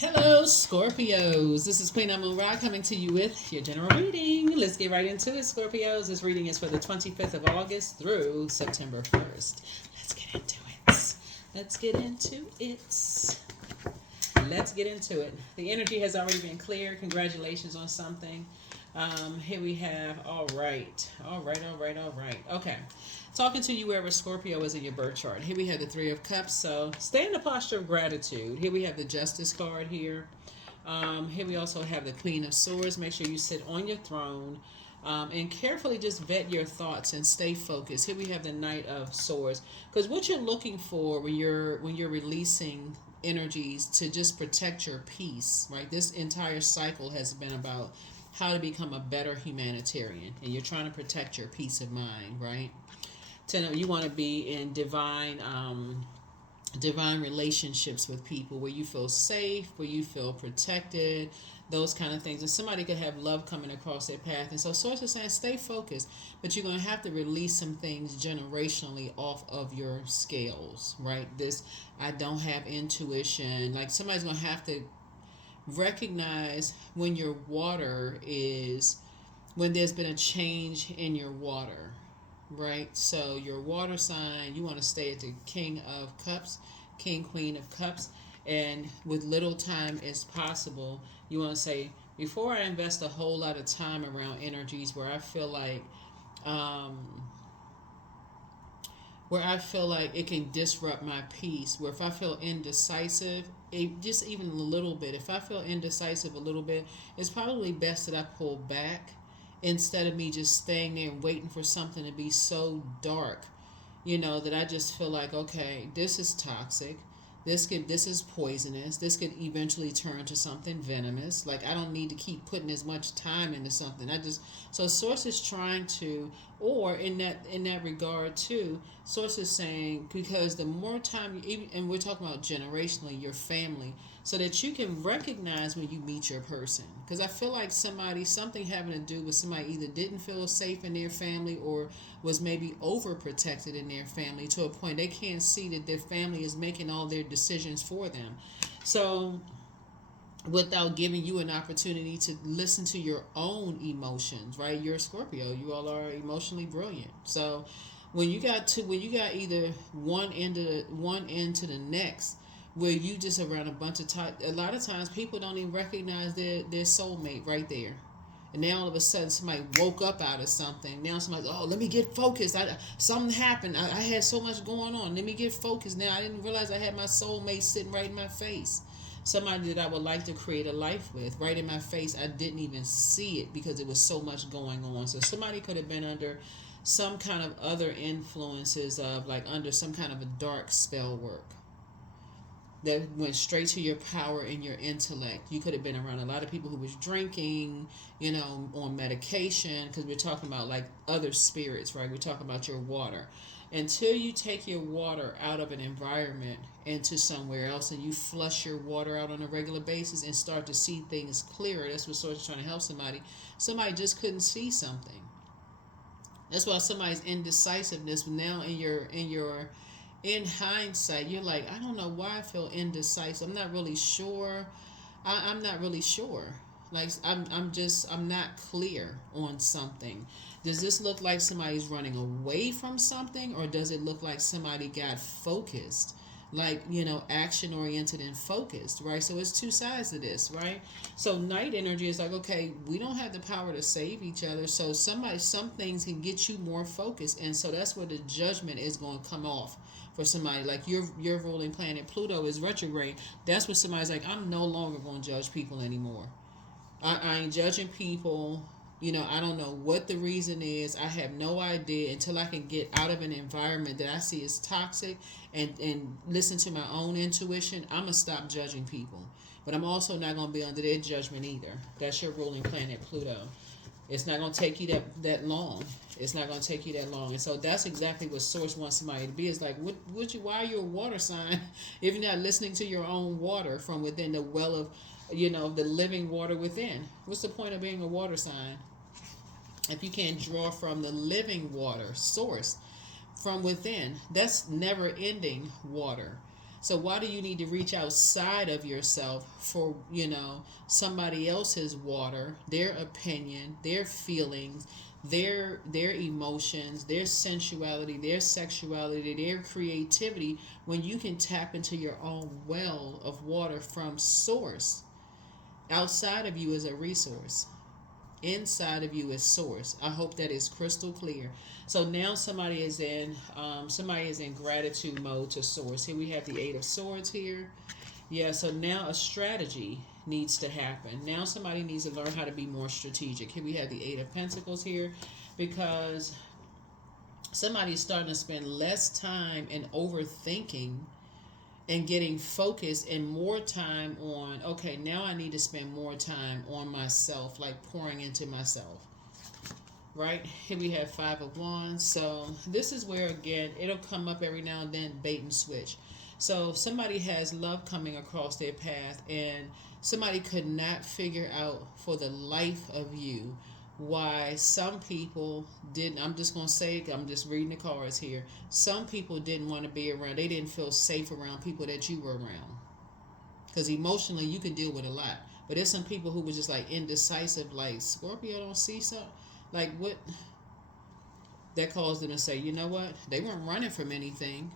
Hello, Scorpios. This is Queen Amun Ra coming to you with your general reading. Let's get right into it, Scorpios. This reading is for the 25th of August through September 1st. Let's get into it. Let's get into it. Let's get into it. The energy has already been cleared. Congratulations on something. Here we have, all right. Okay. Talking to you wherever Scorpio is in your birth chart. Here we have the Three of Cups. So stay in the posture of gratitude. Here we have the Justice card here. Here we also have the Queen of Swords. Make sure you sit on your throne. And carefully just vet your thoughts and stay focused. Here we have the Knight of Swords. Because what you're looking for when you're releasing energies to just protect your peace, right? This entire cycle has been about how to become a better humanitarian, and you're trying to protect your peace of mind, right? You want to be in divine relationships with people where you feel safe, where you feel protected, those kind of things. And somebody could have love coming across their path. And so Source is saying stay focused, but you're going to have to release some things generationally off of your scales, right? This, I don't have intuition. Like somebody's going to have to recognize when your water is, when there's been a change in your water, right? So your water sign, you want to stay at the King of Cups, King, Queen of Cups, and with little time as possible, you want to say, before I invest a whole lot of time around energies where I feel like it can disrupt my peace, where if I feel indecisive, just even a little bit, if I feel indecisive a little bit, it's probably best that I pull back instead of me just staying there and waiting for something to be so dark, that I just feel like, okay, this is toxic. This is poisonous. This could eventually turn to something venomous. Like I don't need to keep putting as much time into something. So Source is trying to, or in that regard too, Source is saying, because the more time and we're talking about generationally, your family, so that you can recognize when you meet your person. Because I feel like something having to do with somebody either didn't feel safe in their family or was maybe overprotected in their family to a point they can't see that their family is making all their decisions for them. So without giving you an opportunity to listen to your own emotions, right? You're a Scorpio. You all are emotionally brilliant. So when you got either one end to the next, where you just around a bunch of time, a lot of times people don't even recognize their soulmate right there. And now all of a sudden somebody woke up out of something. Now somebody's, oh, let me get focused. Something happened. I had so much going on. Let me get focused now. I didn't realize I had my soulmate sitting right in my face. Somebody that I would like to create a life with right in my face. I didn't even see it because it was so much going on. So somebody could have been under some kind of other influences of, like, under some kind of a dark spell work that went straight to your power and your intellect. You could have been around a lot of people who was drinking, on medication, because we're talking about like other spirits, right? We're talking about your water. Until you take your water out of an environment into somewhere else and you flush your water out on a regular basis and start to see things clearer, that's what Source is trying to help somebody. Somebody just couldn't see something. That's why somebody's indecisiveness now in hindsight, you're like, I don't know why I feel indecisive. I'm not really sure. I'm not really sure. Like I'm not clear on something. Does this look like somebody's running away from something, or does it look like somebody got focused? Like, action oriented and focused, right? So it's two sides to this, right? So night energy is like, okay, we don't have the power to save each other. So some things can get you more focused. And so that's where the judgment is going to come off for somebody. Like your ruling planet Pluto is retrograde. That's what somebody's like, I'm no longer going to judge people anymore. I ain't judging people. I don't know what the reason is. I have no idea until I can get out of an environment that I see is toxic and listen to my own intuition. I'm going to stop judging people. But I'm also not going to be under their judgment either. That's your ruling planet Pluto. It's not going to take you that long. It's not going to take you that long. And so that's exactly what Source wants somebody to be. It's like, why are you a water sign if you're not listening to your own water from within the well of, the living water within? What's the point of being a water sign if you can't draw from the living water source from within? That's never ending water. So why do you need to reach outside of yourself for, somebody else's water, their opinion, their feelings, their emotions, their sensuality, their sexuality, their creativity, when you can tap into your own well of water from source? Outside of you is a resource. Inside of you is source. I hope that is crystal clear. So now somebody is in gratitude mode to source. Here we have the Eight of Swords here. Yeah, so now a strategy needs to happen. Now somebody needs to learn how to be more strategic. Here we have the Eight of Pentacles here, because somebody's starting to spend less time in overthinking and getting focused and more time on, okay, now I need to spend more time on myself, like pouring into myself. Right? Here we have Five of Wands. So this is where, again, it'll come up every now and then, bait and switch. So somebody has love coming across their path, and somebody could not figure out for the life of you why some people didn't. I'm just going to say, I'm just reading the cards here. Some people didn't want to be around. They didn't feel safe around people that you were around. Because emotionally, you can deal with a lot. But there's some people who were just like indecisive, like, Scorpio don't see something. Like, what? That caused them to say, you know what? They weren't running from anything.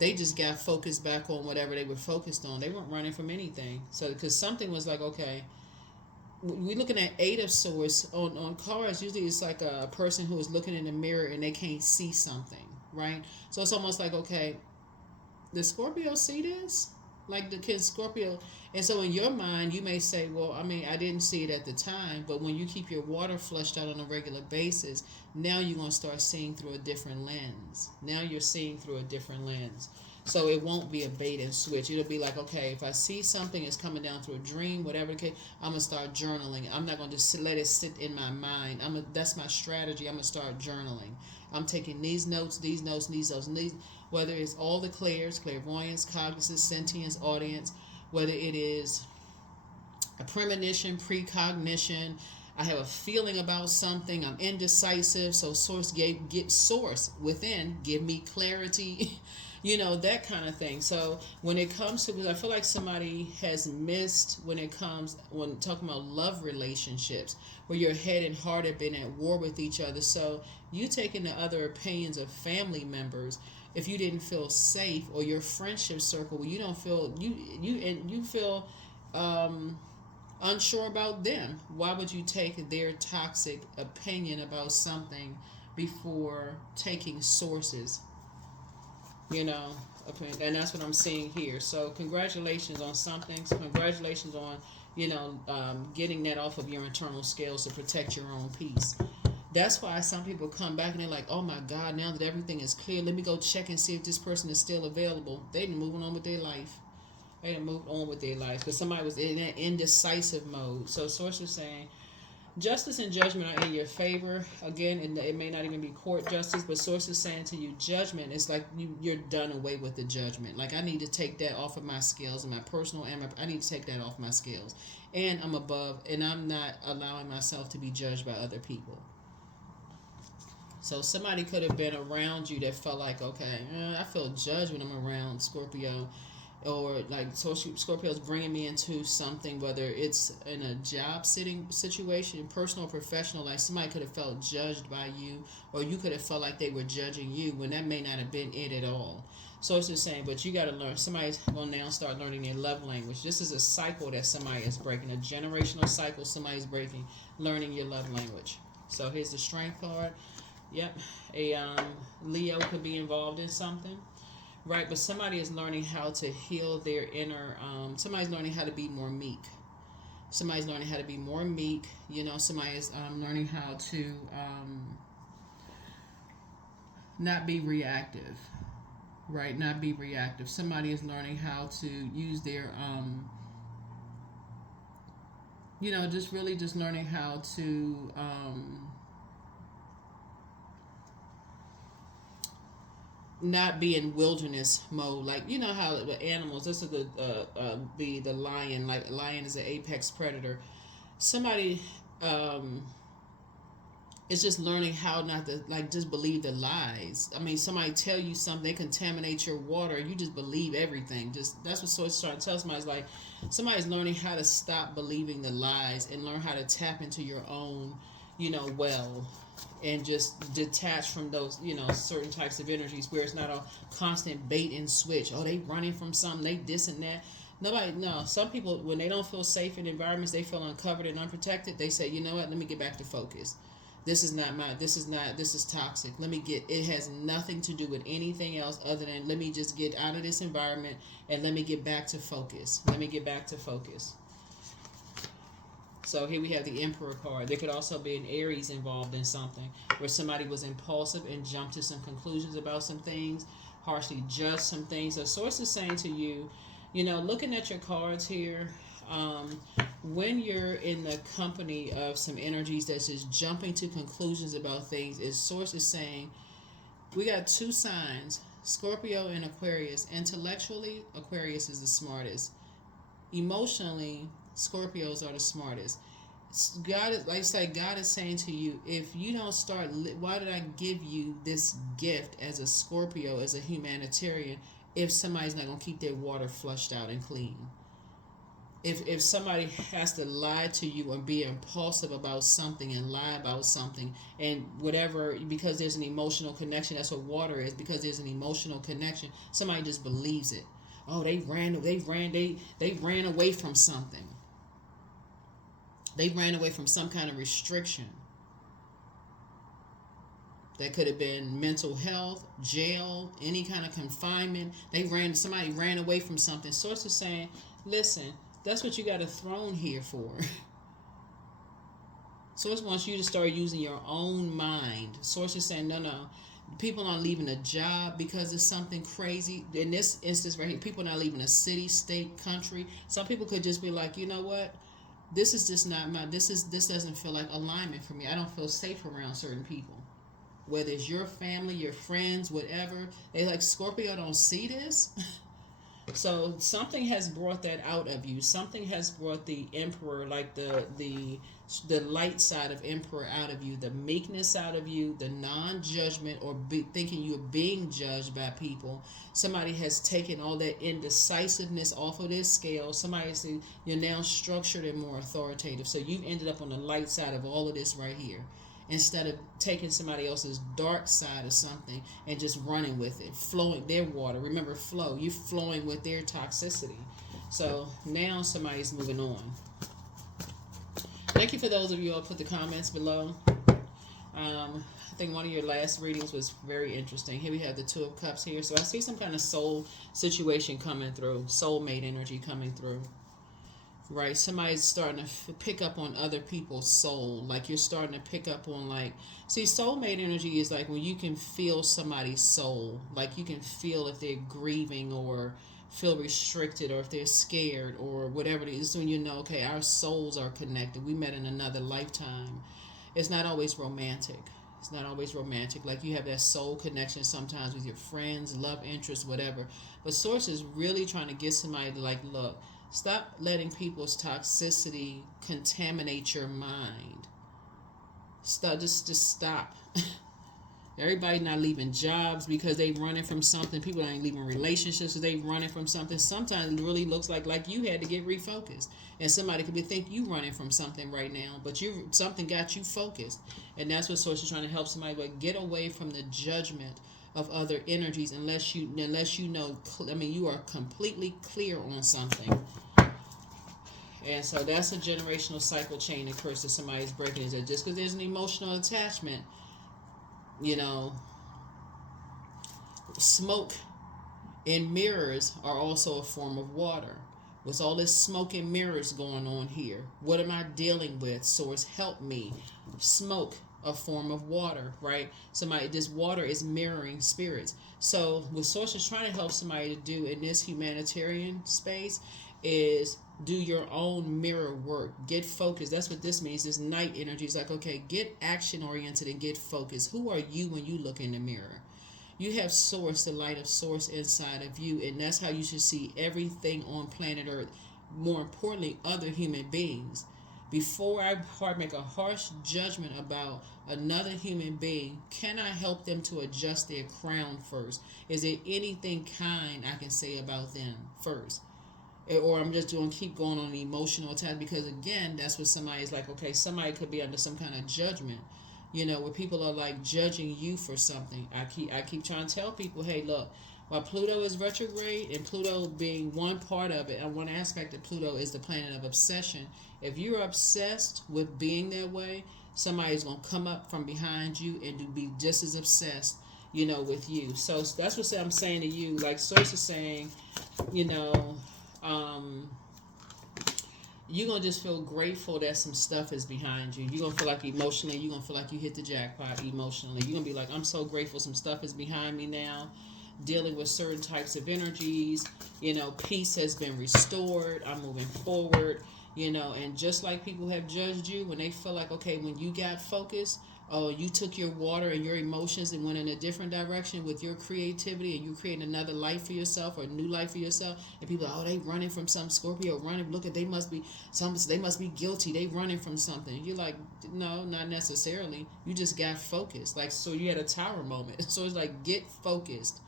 They just got focused back on whatever they were focused on. They weren't running from anything. So, because something was like, okay, we're looking at Eight of Swords on cards. Usually it's like a person who is looking in the mirror and they can't see something, right? So it's almost like, okay, does Scorpio see this? Like, can Scorpio? And so in your mind, you may say, well, I mean, I didn't see it at the time, but when you keep your water flushed out on a regular basis, now you're going to start seeing through a different lens. Now you're seeing through a different lens. So it won't be a bait and switch. It'll be like, okay, if I see something, it's coming down through a dream, whatever the case, I'm going to start journaling. I'm not going to just let it sit in my mind. That's my strategy. I'm going to start journaling. I'm taking these notes, these notes, these notes, and these, whether it's all the clairs, clairvoyance, cognizance, sentience, audience, whether it is a premonition, precognition, I have a feeling about something, I'm indecisive, so get source within, give me clarity, that kind of thing. So when it comes to, because I feel like somebody has missed when talking about love relationships, where your head and heart have been at war with each other. So you taking the other opinions of family members, if you didn't feel safe, or your friendship circle where you don't feel you feel unsure about them, why would you take their toxic opinion about something before taking sources? And that's what I'm seeing here. So congratulations on something. Congratulations on getting that off of your internal scales to protect your own peace. That's why some people come back and they're like, oh my God, now that everything is clear, let me go check and see if this person is still available. They done moving on with their life. Because somebody was in that indecisive mode. So source is saying, justice and judgment are in your favor. Again, it may not even be court justice, but source is saying to you, judgment is like you're done away with the judgment. Like, I need to take that off of my scales, and my personal, I need to take that off my scales. And I'm above, and I'm not allowing myself to be judged by other people. So somebody could have been around you that felt like, okay, I feel judged when I'm around Scorpio. Or like, so Scorpio's bringing me into something, whether it's in a job situation, personal or professional. Like, somebody could have felt judged by you, or you could have felt like they were judging you when that may not have been it at all. So it's just saying, but you got to learn. Somebody's going to now start learning their love language. This is a cycle that somebody is breaking, a generational cycle somebody's breaking, learning your love language. So here's the Strength card. Yep, a Leo could be involved in something, right? But somebody is learning how to heal their inner. Somebody's learning how to be more meek. Somebody's learning how to be more meek. Somebody is learning how to not be reactive, right? Not be reactive. Somebody is learning how to use their just learning how to not be in wilderness mode. Like, how the animals, this is the lion. Like, lion is an apex predator. Somebody It's just learning how not to like just believe the lies. I mean, somebody tell you something, they contaminate your water, you just believe everything. Just that's what Source trying to tell somebody. Is like somebody's learning how to stop believing the lies and learn how to tap into your own, well, and just detach from those, certain types of energies where it's not a constant bait and switch. Oh, they running from something, they this and that. Nobody, no. Some people, when they don't feel safe in environments, they feel uncovered and unprotected. They say, you know what? Let me get back to focus. This is not my. This is toxic. Let me get. It has nothing to do with anything else other than let me just get out of this environment and let me get back to focus. Let me get back to focus. So here we have the Emperor card. There could also be an Aries involved in something where somebody was impulsive and jumped to some conclusions about some things, harshly judged some things. So Source is saying to you, looking at your cards here, when you're in the company of some energies that's just jumping to conclusions about things, is Source is saying, we got two signs, Scorpio and Aquarius. Intellectually, Aquarius is the smartest. Emotionally, Scorpios are the smartest. God is, like I say, God is saying to you, if you don't start, why did I give you this gift as a Scorpio, as a humanitarian, if somebody's not going to keep their water flushed out and clean? If somebody has to lie to you or be impulsive about something and lie about something and whatever, because there's an emotional connection, that's what water is, because there's an emotional connection, somebody just believes it. Oh, they ran away from something. They ran away from some kind of restriction. That could have been mental health, jail, any kind of confinement. Somebody ran away from something. Source is saying, listen, that's what you got a throne here for. Source wants you to start using your own mind. Source is saying, no. People aren't leaving a job because of something crazy. In this instance right here, people not leaving a city, state, country. Some people could just be like, you know what? This is just not this doesn't feel like alignment for me. I don't feel safe around certain people. Whether it's your family, your friends, whatever. They like, Scorpio don't see this. So something has brought that out of you. Something has brought the Emperor, like the light side of Emperor out of you, the meekness out of you, the non-judgment or thinking you're being judged by people. Somebody has taken all that indecisiveness off of this scale. Somebody said you're now structured and more authoritative. So you've ended up on the light side of all of this right here, instead of taking somebody else's dark side of something and just running with it, flowing their water. Remember, flow. You're flowing with their toxicity. So now somebody's moving on. Thank you for those of you who put the comments below. I think one of your last readings was very interesting. Here we have the Two of Cups here. So I see some kind of soul situation coming through, soulmate energy coming through. Right, somebody's starting to pick up on other people's soul. Like you're starting to pick up on see, soulmate energy is like when you can feel somebody's soul. Like you can feel if they're grieving or feel restricted or if they're scared or whatever it is. When you know, okay, our souls are connected. We met in another lifetime. It's not always romantic. It's not always romantic. Like you have that soul connection sometimes with your friends, love interests, whatever. But Source is really trying to get somebody to look, stop letting people's toxicity contaminate your mind. Just stop. Everybody not leaving jobs because they running from something. People ain't leaving relationships because they running from something. Sometimes it really looks like you had to get refocused. And somebody could think you running from something right now, but something got you focused. And that's what Source is trying to help somebody with. Get away from the judgment of other energies unless you know, you are completely clear on something. And so that's a generational cycle chain and curse that somebody's breaking. Is that just because there's an emotional attachment, smoke and mirrors are also a form of water. With all this smoke and mirrors going on here, what am I dealing with? Source, help me. Smoke, a form of water, right? This water is mirroring spirits. So what Source is trying to help somebody to do in this humanitarian space is do your own mirror work. Get focused. That's what this means. This night energy is like, okay, get action oriented and get focused. Who are you when you look in the mirror? You have Source, the light of Source inside of you, and that's how you should see everything on planet Earth. More importantly, other human beings. Before I make a harsh judgment about another human being, can I help them to adjust their crown first? Is there anything kind I can say about them first? Or I'm just going to keep going on the emotional attack, because again, that's what somebody is like, okay, somebody could be under some kind of judgment, where people are like judging you for something. I keep trying to tell people, hey, look, while Pluto is retrograde, and Pluto being one part of it, and one aspect of Pluto is the planet of obsession. If you're obsessed with being that way, somebody's going to come up from behind you and be just as obsessed, with you. So that's what I'm saying to you. Like Source is saying, you know, you're going to just feel grateful that some stuff is behind you. You're going to feel like emotionally, you're going to feel like you hit the jackpot emotionally. You're going to be like, I'm so grateful some stuff is behind me now. Dealing with certain types of energies, peace has been restored. I'm moving forward, and just like people have judged you when they feel like, okay, when you got focused, oh, you took your water and your emotions and went in a different direction with your creativity, and you created another life for yourself or a new life for yourself. And people are, oh, they running from some Scorpio, running. Look at, they must be guilty. They running from something. You're like, no, not necessarily. You just got focused. Like, so you had a tower moment. So it's like, get focused.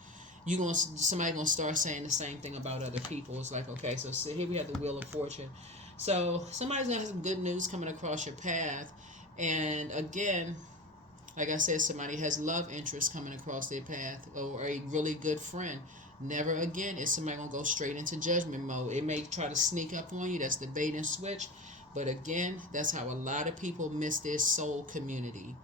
Somebody gonna start saying the same thing about other people. It's like, okay, so here we have the Wheel of Fortune. So somebody's gonna have some good news coming across your path. And again, like I said, somebody has love interest coming across their path, or a really good friend. Never again is somebody gonna go straight into judgment mode. It may try to sneak up on you. That's the bait and switch. But again, that's how a lot of people miss their soul community,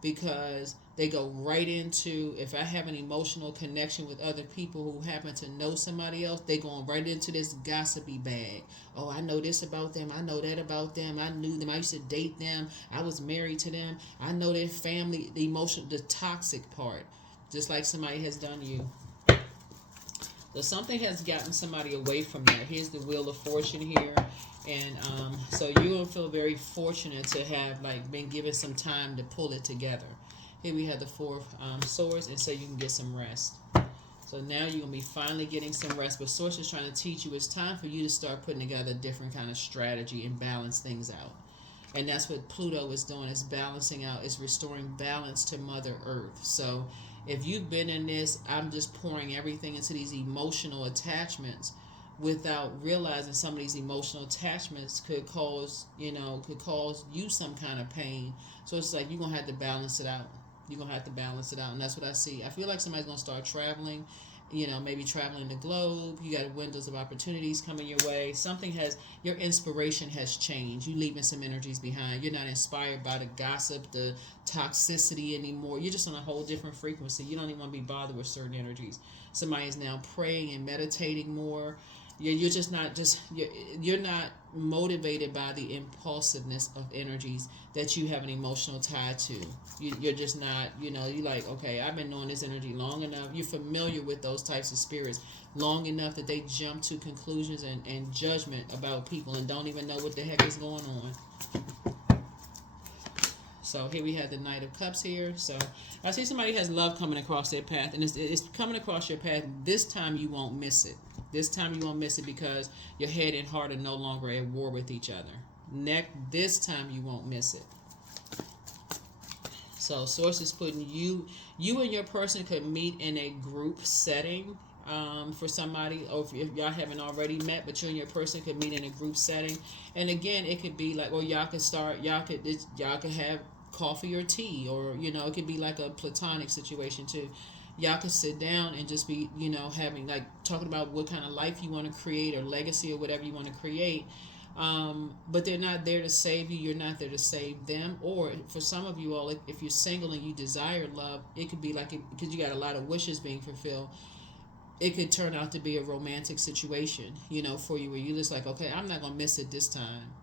because they go right into, if I have an emotional connection with other people who happen to know somebody else, they going right into this gossipy bag. Oh, I know this about them. I know that about them. I knew them. I used to date them. I was married to them. I know their family, the emotion, the toxic part, just like somebody has done you. So something has gotten somebody away from that. Here's the Wheel of Fortune here. And so you're going to feel very fortunate to have been given some time to pull it together. Here we have the Four of Swords, and so you can get some rest. So now you're going to be finally getting some rest. But Source is trying to teach you it's time for you to start putting together a different kind of strategy and balance things out. And that's what Pluto is doing, is balancing out, is restoring balance to Mother Earth. So if you've been in this, I'm just pouring everything into these emotional attachments without realizing some of these emotional attachments could cause you some kind of pain. So it's like you're going to have to balance it out. You're going to have to balance it out. And that's what I see. I feel like somebody's going to start traveling, maybe traveling the globe. You got windows of opportunities coming your way. Your inspiration has changed. You're leaving some energies behind. You're not inspired by the gossip, the toxicity anymore. You're just on a whole different frequency. You don't even want to be bothered with certain energies. Somebody is now praying and meditating more. You're just not you're not motivated by the impulsiveness of energies that you have an emotional tie to. You're just not, you're like, okay, I've been knowing this energy long enough. You're familiar with those types of spirits long enough that they jump to conclusions and judgment about people and don't even know what the heck is going on. So here we have the Knight of Cups here. So I see somebody has love coming across their path, and it's coming across your path. This time you won't miss it. This time you won't miss it because your head and heart are no longer at war with each other. This time you won't miss it. So Source is putting you and your person could meet in a group setting for somebody, or if y'all haven't already met, but you and your person could meet in a group setting. And again, it could be like, or y'all could have coffee or tea, or it could be like a platonic situation too. Y'all could sit down and just be having talking about what kind of life you want to create, or legacy, or whatever you want to create. But they're not there to save you. You're not there to save them. Or for some of you all, if you're single and you desire love, it could be because you got a lot of wishes being fulfilled. It could turn out to be a romantic situation, for you, where you're just like, okay, I'm not going to miss it this time.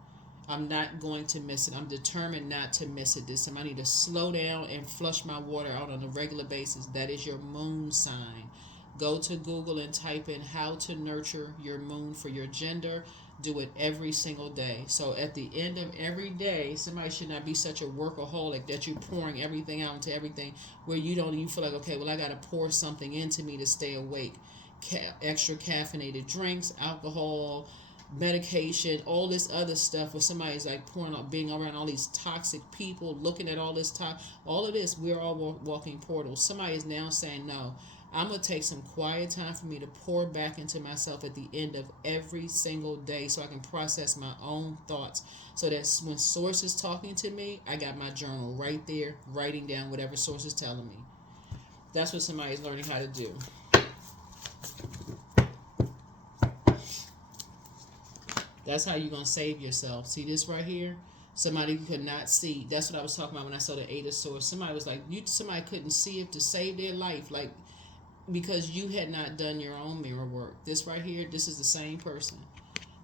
I'm not going to miss it. I'm determined not to miss it this time. I need to slow down and flush my water out on a regular basis. That is your moon sign. Go to Google and type in how to nurture your moon for your gender. Do it every single day. So at the end of every day, somebody should not be such a workaholic that you're pouring everything out into everything, where you feel like, okay, well, I got to pour something into me to stay awake. Extra caffeinated drinks, alcohol, medication, all this other stuff where somebody's like pouring out, being around all these toxic people, looking at all this time, all of this, we're all walking portals. Somebody is now saying, no, I'm going to take some quiet time for me to pour back into myself at the end of every single day so I can process my own thoughts. So that when source is talking to me, I got my journal right there, writing down whatever source is telling me. That's what somebody's learning how to do. That's how you're going to save yourself. See this right here? Somebody could not see. That's what I was talking about when I saw the Eight of Swords. Somebody was like, somebody couldn't see it to save their life. Like, because you had not done your own mirror work. This right here, this is the same person.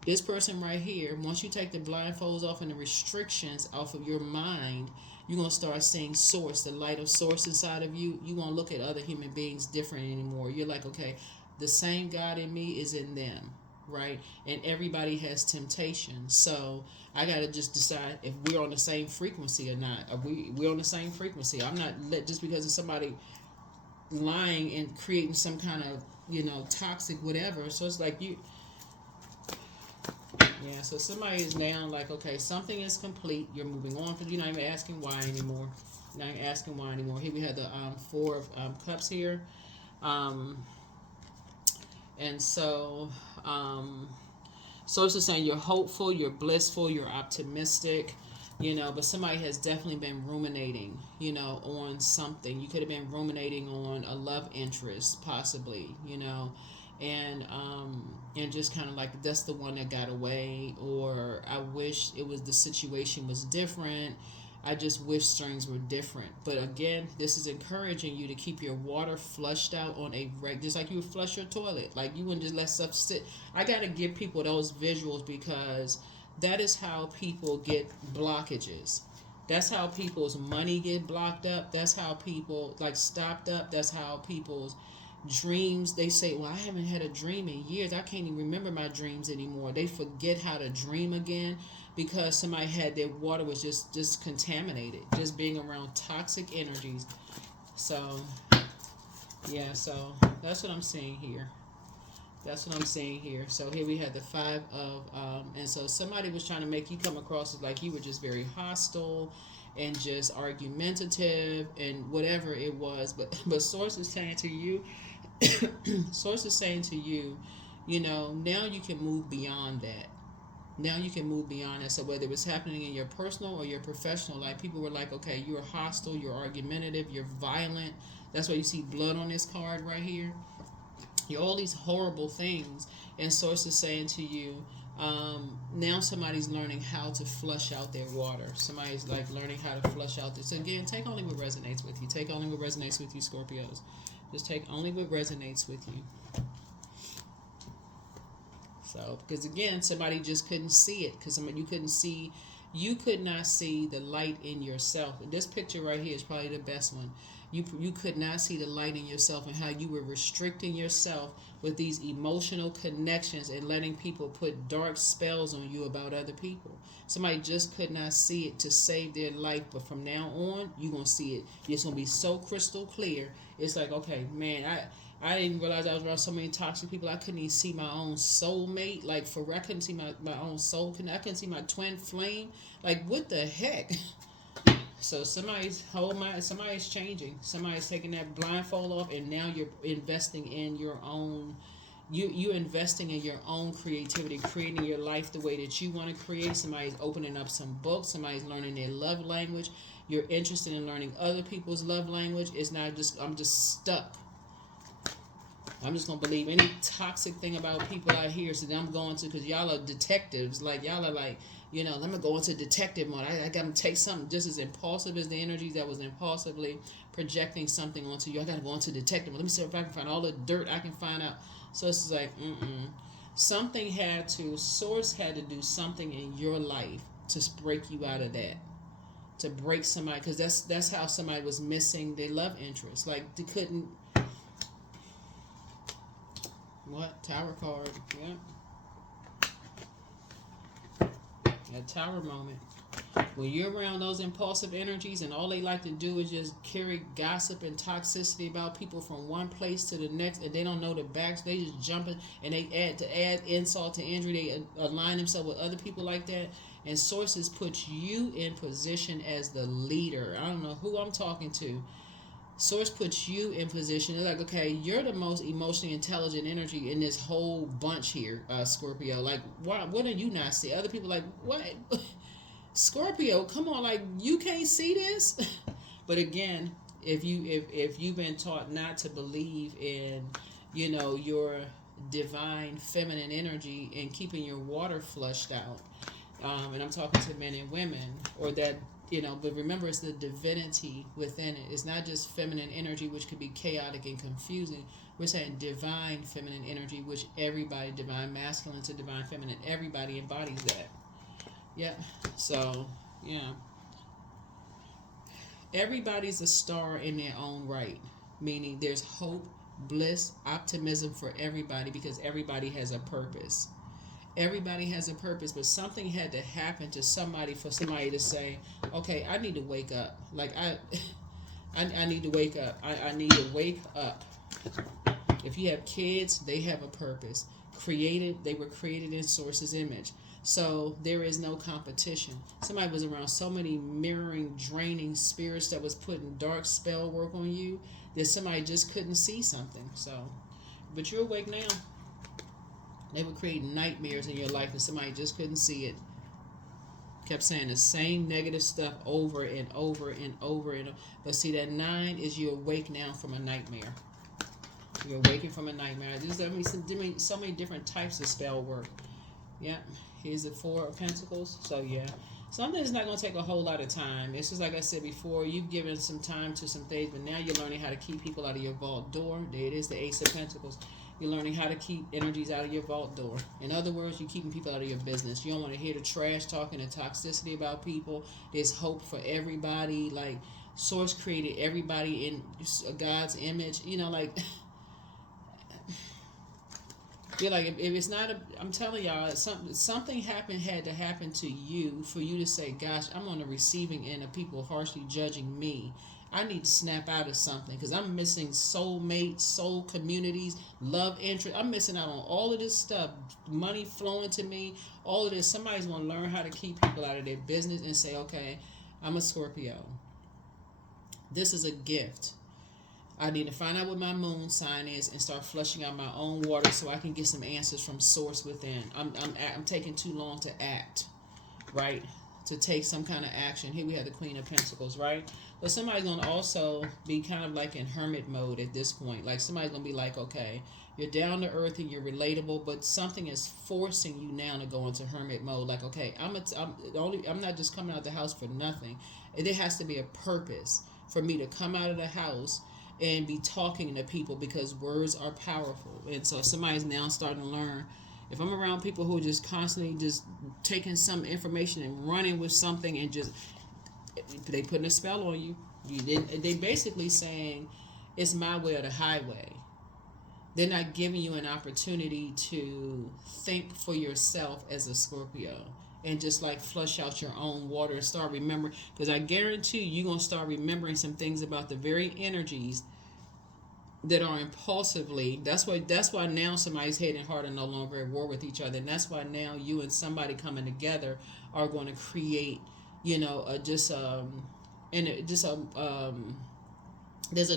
This person right here, once you take the blindfolds off and the restrictions off of your mind, you're going to start seeing source, the light of source inside of you. You won't look at other human beings different anymore. You're like, okay, the same God in me is in them, right? And everybody has temptation. So I got to just decide if we're on the same frequency or not. We're on the same frequency. I'm not just because of somebody lying and creating some kind of, toxic whatever. So it's like yeah, so somebody is now like, okay, something is complete. You're moving on because you're not even asking why anymore. You're not asking why anymore. Here we have the Four of Cups here. And so it's just saying you're hopeful, you're blissful, you're optimistic, but somebody has definitely been ruminating, on something. You could have been ruminating on a love interest, possibly, and just kind of like, that's the one that got away, or I wish the situation was different. I just wish strings were different. But again, this is encouraging you to keep your water flushed out on a just like you would flush your toilet. Like, you wouldn't just let stuff sit. I got to give people those visuals because that is how people get blockages. That's how people's money get blocked up. That's how people stopped up. That's how people's dreams, they say, well, I haven't had a dream in years. I can't even remember my dreams anymore. They forget how to dream again because somebody had their water was just contaminated, just being around toxic energies. So yeah, so that's what I'm seeing here. So here we had the Five of and so somebody was trying to make you come across as like you were just very hostile and just argumentative and whatever it was, but source is saying to you source is saying to you, now you can move beyond that. So whether it was happening in your personal or your professional life, people were like, okay, you're hostile, you're argumentative, you're violent. That's why you see blood on this card right here. You're all these horrible things. And source is saying to you, now somebody's learning how to flush out their water. Somebody's like learning how to flush out this. Again, take only what resonates with you. Take only what resonates with you, Scorpios. Just take only what resonates with you. So, because again, somebody just couldn't see it. Because you could not see the light in yourself. And this picture right here is probably the best one. You could not see the light in yourself and how you were restricting yourself with these emotional connections and letting people put dark spells on you about other people. Somebody just could not see it to save their life, but from now on, you're going to see it. It's going to be so crystal clear. It's like, okay, man, I didn't realize I was around so many toxic people. I couldn't even see my own soulmate. Like, for real, I couldn't see my own soul. I couldn't see my twin flame. Like, what the heck? So somebody's changing. Somebody's taking that blindfold off, and now you're investing in your own. You're investing in your own creativity, creating your life the way that you want to create. Somebody's opening up some books. Somebody's learning their love language. You're interested in learning other people's love language. It's not just I'm just stuck. I'm just gonna believe any toxic thing about people out here. So then I'm going to, because y'all are detectives. Like, y'all are like, let me go into detective mode. I gotta take something just as impulsive as the energies that was impulsively projecting something onto you. I gotta go into detective mode. Let me see if I can find all the dirt I can find out. So it's like, Source had to do something in your life to break you out of that. To break somebody, because that's how somebody was missing their love interest. Like, they couldn't. What? Tower card. Yeah. A tower moment. When you're around those impulsive energies and all they like to do is just carry gossip and toxicity about people from one place to the next, and they don't know the backs, they just jumping and they add insult to injury. They align themselves with other people like that. And sources put you in position as the leader. I don't know who I'm talking to. Source puts you in position. They're like, okay, you're the most emotionally intelligent energy in this whole bunch here, Scorpio. Like, why? What do you not see? Other people like, what? Scorpio, come on, like you can't see this. But again, if you've been taught not to believe in, your divine feminine energy and keeping your water flushed out, and I'm talking to men and women, or that, but remember, it's the divinity within it. It's not just feminine energy, which could be chaotic and confusing. We're saying divine feminine energy, which everybody, divine masculine to divine feminine, everybody embodies that. Yeah. So, yeah. Everybody's a star in their own right, meaning there's hope, bliss, optimism for everybody because everybody has a purpose. Everybody has a purpose, but something had to happen to somebody for somebody to say, okay, I need to wake up. Like, I need to wake up. I need to wake up. If you have kids, they have a purpose. They were created in Source's image. So there is no competition. Somebody was around so many mirroring, draining spirits that was putting dark spell work on you that somebody just couldn't see something. So, but you're awake now. They were creating nightmares in your life and somebody just couldn't see it. Kept saying the same negative stuff over and over and over and over. But see, that 9 is you awake now from a nightmare. You're awaking from a nightmare. There's so many different types of spell work. Yeah. Here's the 4 of Pentacles. So, yeah. Something's not going to take a whole lot of time. It's just like I said before, you've given some time to some things, but now you're learning how to keep people out of your vault door. There it is, the Ace of Pentacles. You're learning how to keep energies out of your vault door. In other words, you're keeping people out of your business. You don't want to hear the trash talking and toxicity about people. There's hope for everybody. Like, Source created everybody in God's image. Like... You're like, if it's not I'm telling y'all, something had to happen to you for you to say, gosh, I'm on the receiving end of people harshly judging me. I need to snap out of something because I'm missing soulmates, soul communities, love interest. I'm missing out on all of this stuff, money flowing to me, all of this. Somebody's going to learn how to keep people out of their business and say, okay, I'm a Scorpio. This is a gift. I need to find out what my moon sign is and start flushing out my own water so I can get some answers from Source within. I'm taking too long to act, right? To take some kind of action. Here we have the Queen of Pentacles, right? But somebody's going to also be kind of like in hermit mode at this point. Like somebody's going to be like, okay, you're down to earth and you're relatable, but something is forcing you now to go into hermit mode. Like, okay, I'm not just coming out of the house for nothing. There has to be a purpose for me to come out of the house and be talking to people because words are powerful. And so somebody's now starting to learn, if I'm around people who are just constantly just taking some information and running with something and just, they putting a spell on you. They basically saying, it's my way or the highway. They're not giving you an opportunity to think for yourself as a Scorpio. And just like flush out your own water and start remembering. Because I guarantee you're going to start remembering some things about the very energies that are impulsively. That's why now somebody's head and heart are no longer at war with each other. And that's why now you and somebody coming together are going to create, there's a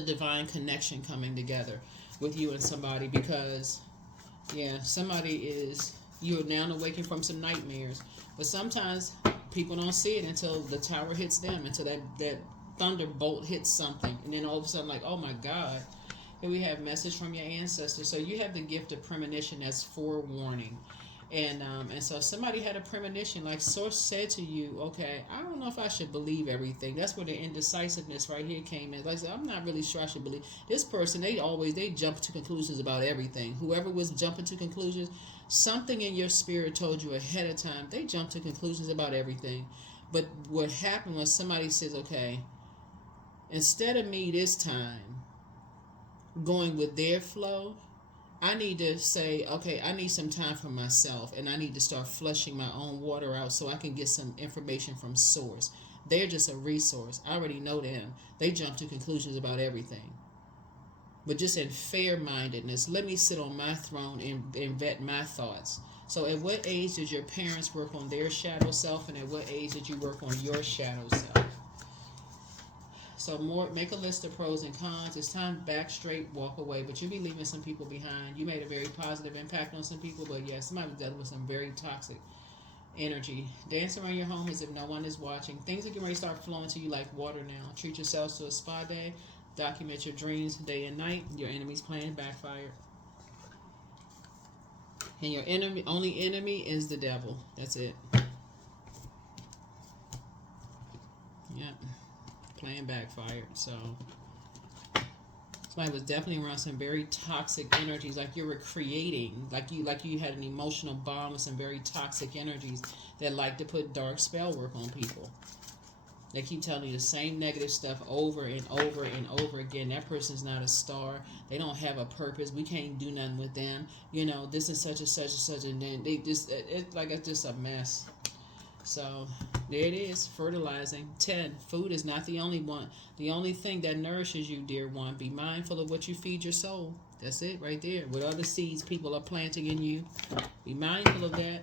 divine connection coming together with you and somebody because, you're now awakening from some nightmares. But sometimes people don't see it until the tower hits them, until that thunderbolt hits something. And then all of a sudden, like, oh my God. Here we have message from your ancestors. So you have the gift of premonition as forewarning. And so somebody had a premonition, like Source said to you, okay, I don't know if I should believe everything. That's where the indecisiveness right here came in. Like I said, I'm not really sure I should believe. This person, they jump to conclusions about everything. Whoever was jumping to conclusions, something in your spirit told you ahead of time. They jumped to conclusions about everything. But what happened was somebody says, okay, instead of me this time going with their flow, I need to say, okay, I need some time for myself, and I need to start flushing my own water out so I can get some information from source. They're just a resource. I already know them. They jump to conclusions about everything. But just in fair-mindedness, let me sit on my throne and vet my thoughts. So at what age did your parents work on their shadow self, and at what age did you work on your shadow self? So more, make a list of pros and cons. It's time to back straight, walk away. But you'll be leaving some people behind. You made a very positive impact on some people, but yeah, somebody was dealing with some very toxic energy. Dance around your home as if no one is watching. Things are getting ready to start flowing to you like water now. Treat yourselves to a spa day. Document your dreams day and night. Your enemy's plan backfired. And your only enemy is the devil. That's it. Yep. Plan backfired. So somebody was definitely around some very toxic energies, like you were creating, like you had an emotional bond with some very toxic energies that like to put dark spell work on people. They keep telling you the same negative stuff over and over and over again. That person's not a star. They don't have a purpose. We can't do nothing with them. You know, this is such and such and such, and then they just, it's like it's just a mess. So there it is, fertilizing. 10, food is not the only one. The only thing that nourishes you, dear one. Be mindful of what you feed your soul. That's it right there. What other seeds people are planting in you. Be mindful of that.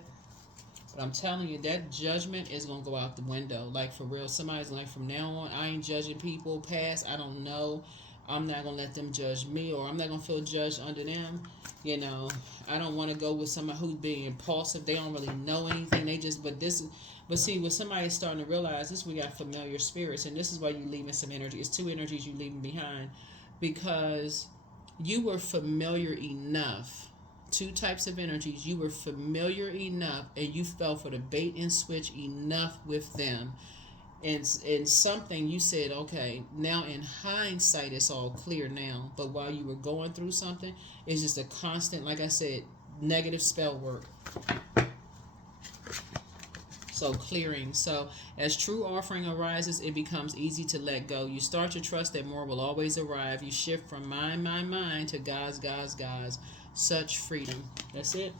But I'm telling you, that judgment is going to go out the window. Like, for real. Somebody's like, from now on, I ain't judging people past. I don't know. I'm not going to let them judge me, or I'm not going to feel judged under them. You know, I don't want to go with somebody who's being impulsive. They don't really know anything. They just, but see, what somebody's starting to realize, this we got familiar spirits, and this is why you're leaving some energy. It's 2 energies you're leaving behind, because you were familiar enough. 2 types of energies. You were familiar enough, and you fell for the bait and switch enough with them. And something you said, okay, now in hindsight, it's all clear now. But while you were going through something, it's just a constant, like I said, negative spell work. So clearing. So as true offering arises, it becomes easy to let go. You start to trust that more will always arrive. You shift from mine to God's. Such freedom. That's it.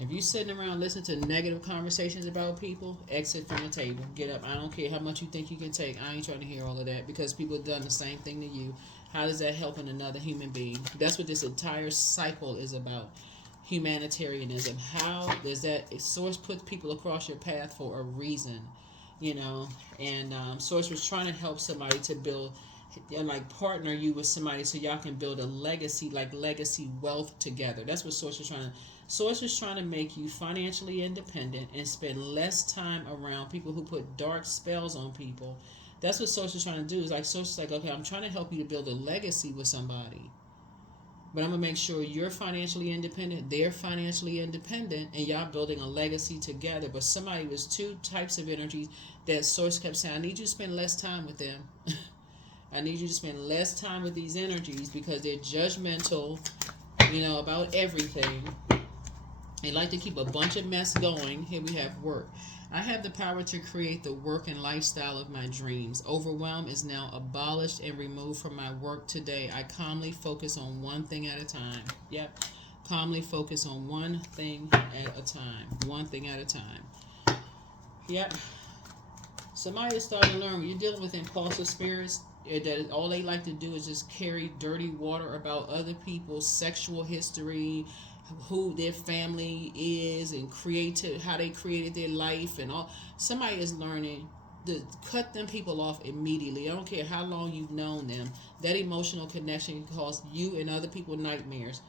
If you're sitting around listening to negative conversations about people, exit from the table. Get up. I don't care how much you think you can take. I ain't trying to hear all of that, because people have done the same thing to you. How does that help in another human being? That's what this entire cycle is about. Humanitarianism. How does that source put people across your path for a reason? You know, and source was trying to help somebody to build, and like partner you with somebody so y'all can build a legacy, like legacy wealth together. That's what Source is trying to. Source is trying to make you financially independent and spend less time around people who put dark spells on people. That's what Source is trying to do. Is like Source is like, okay, I'm trying to help you to build a legacy with somebody, but I'm gonna make sure you're financially independent, they're financially independent, and y'all building a legacy together. But somebody was 2 types of energies that Source kept saying, I need you to spend less time with them. I need you to spend less time with these energies, because they're judgmental, you know, about everything. They like to keep a bunch of mess going. Here we have work. I have the power to create the work and lifestyle of my dreams. Overwhelm is now abolished and removed from my work today. I calmly focus on one thing at a time. Yep. Calmly focus on one thing at a time. One thing at a time. Yep. Somebody is starting to learn when you're dealing with impulsive spirits, that all they like to do is just carry dirty water about other people's sexual history, who their family is, and how they created their life and all. Somebody is learning to cut them people off immediately. I don't care how long you've known them. That emotional connection can cause you and other people nightmares.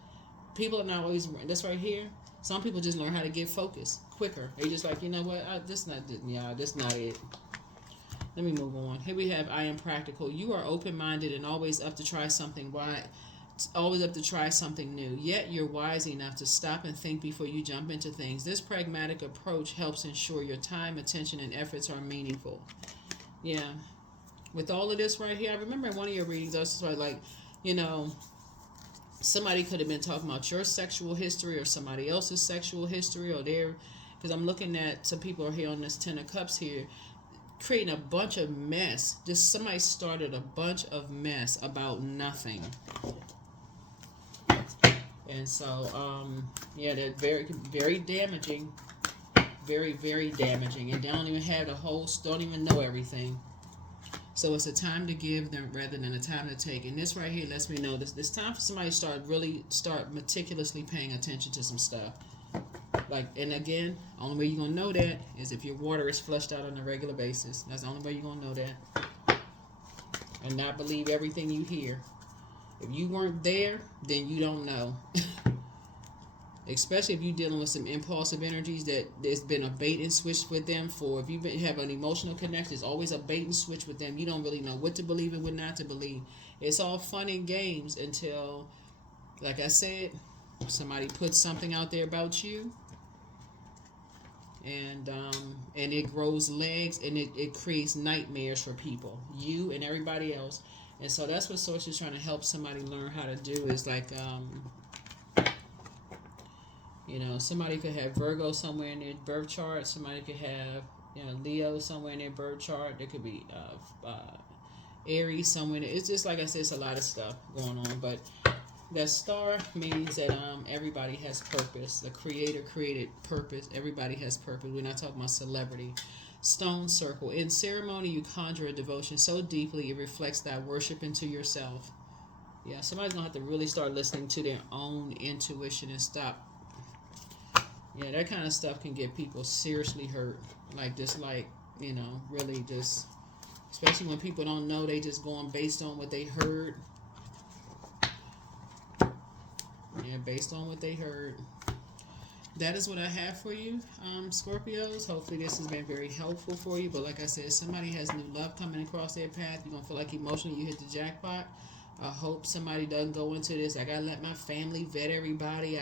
People are not always, that's right here. Some people just learn how to get focused quicker. They just like, you know what, this not it. Let me move on. Here we have, I am practical. You are open-minded and always up to try something new. Yet you're wise enough to stop and think before you jump into things. This pragmatic approach helps ensure your time, attention, and efforts are meaningful. Yeah. With all of this right here, I remember in one of your readings, I was like, you know, somebody could have been talking about your sexual history or somebody else's sexual history, or because I'm looking at some people are here on this 10 of Cups here, creating a bunch of mess. Just somebody started a bunch of mess about nothing. And so, yeah, they're very, very damaging. Very, very damaging. And they don't even have the whole, don't even know everything. So it's a time to give them rather than a time to take. And this right here lets me know this time for somebody to start meticulously paying attention to some stuff. Like, and again, only way you're gonna know that is if your water is flushed out on a regular basis. That's the only way you're gonna know that. And not believe everything you hear. If you weren't there, then you don't know. Especially if you're dealing with some impulsive energies that there's been a bait and switch with them for. If you have an emotional connection, there's always a bait and switch with them. You don't really know what to believe and what not to believe. It's all fun and games until, like I said, somebody puts something out there about you, and it grows legs, and it creates nightmares for people, you and everybody else. And so that's what Source is trying to help somebody learn how to do, is like, somebody could have Virgo somewhere in their birth chart. Somebody could have, Leo somewhere in their birth chart. There could be Aries somewhere. It's just, like I said, it's a lot of stuff going on. But that star means that everybody has purpose. The Creator created purpose. Everybody has purpose. We're not talking about celebrity. Stone circle. In ceremony, you conjure a devotion so deeply it reflects that worship into yourself. Yeah, somebody's going to have to really start listening to their own intuition and stop. Yeah, that kind of stuff can get people seriously hurt. Like, just like, really just, especially when people don't know, they just going based on what they heard. Yeah, based on what they heard. That is what I have for you, Scorpios. Hopefully this has been very helpful for you. But like I said, somebody has new love coming across their path. You're going to feel like emotionally you hit the jackpot. I hope somebody doesn't go into this. I got to let my family vet everybody.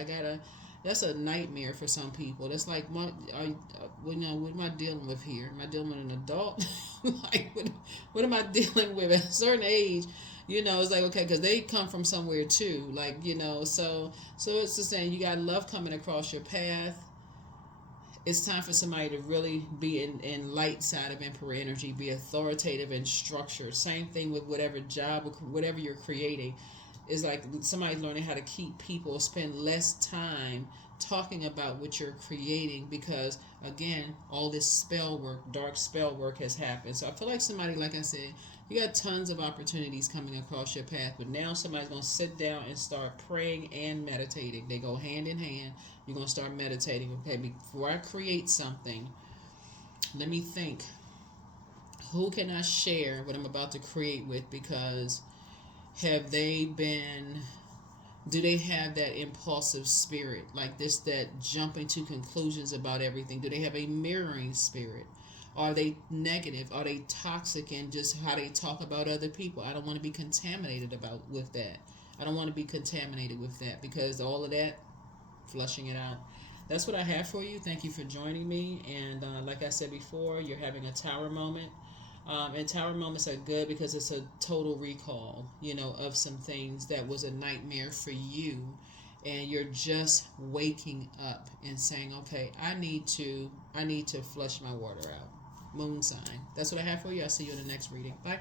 That's a nightmare for some people. That's like, what am I dealing with here? Am I dealing with an adult? Like, what am I dealing with at a certain age? It's like, okay, because they come from somewhere too. Like, so it's the same. You got love coming across your path. It's time for somebody to really be in light side of Emperor energy, be authoritative and structured. Same thing with whatever job, whatever you're creating. It's like somebody's learning how to keep people, spend less time talking about what you're creating, because again, all this spell work, dark spell work has happened. So I feel like somebody, like I said, you got tons of opportunities coming across your path, but now somebody's going to sit down and start praying and meditating. They go hand in hand. You're going to start meditating. Okay, before I create something, let me think. Who can I share what I'm about to create with? Because do they have that impulsive spirit, like this, that jumping to conclusions about everything? Do they have a mirroring spirit? Are they negative? Are they toxic in just how they talk about other people? I don't want to be contaminated with that. I don't want to be contaminated with that, because all of that, flushing it out. That's what I have for you. Thank you for joining me. And like I said before, you're having a tower moment. And tower moments are good because it's a total recall, of some things that was a nightmare for you. And you're just waking up and saying, okay, I need to flush my water out. Moon sign. That's what I have for you. I'll see you in the next reading. Bye.